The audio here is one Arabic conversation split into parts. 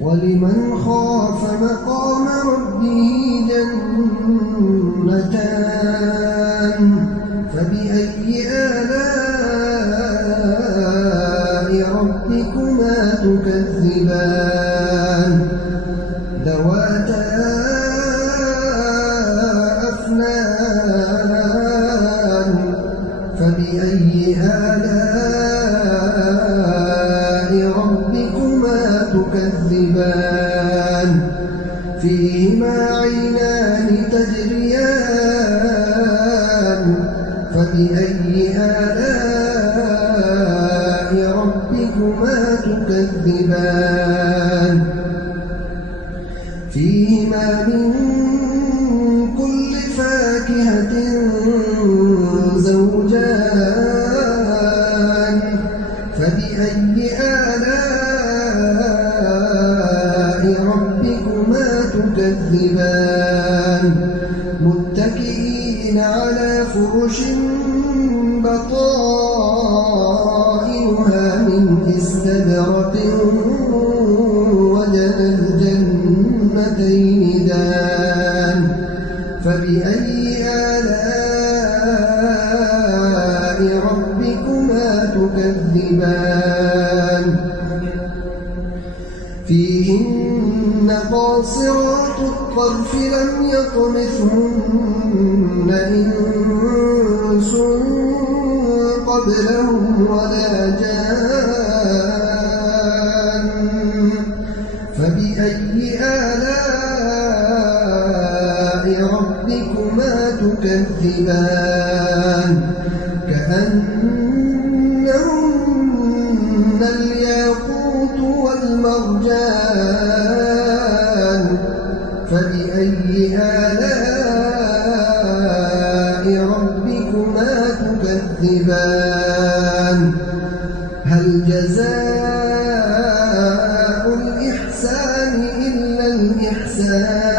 ولمن خاف مقام ربه جنتان فبأي آلاء ربكما تكذبان ذواتا أفنان فبأي آلاء ربكما تكذبان فيهما عينان تجريان فبأي آلاء ربكما تكذبان فيهما من كل فاكهة زوجان فبأي آلاء ربكما تكذبان متكئين على فرش بطائنها من استبرق وجنى الجنتين دان فبأي آلاء ربكما تكذبان فيهن قاصرات الطرف لم يطمثهن إنس قبلهم ولا جان فبأي آلاء ربكما تكذبان كأنهن الياقوت والمرجان فبأي آلاء ربكما تكذبان هل جزاء الإحسان إلا الإحسان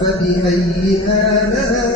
فبأي آلاء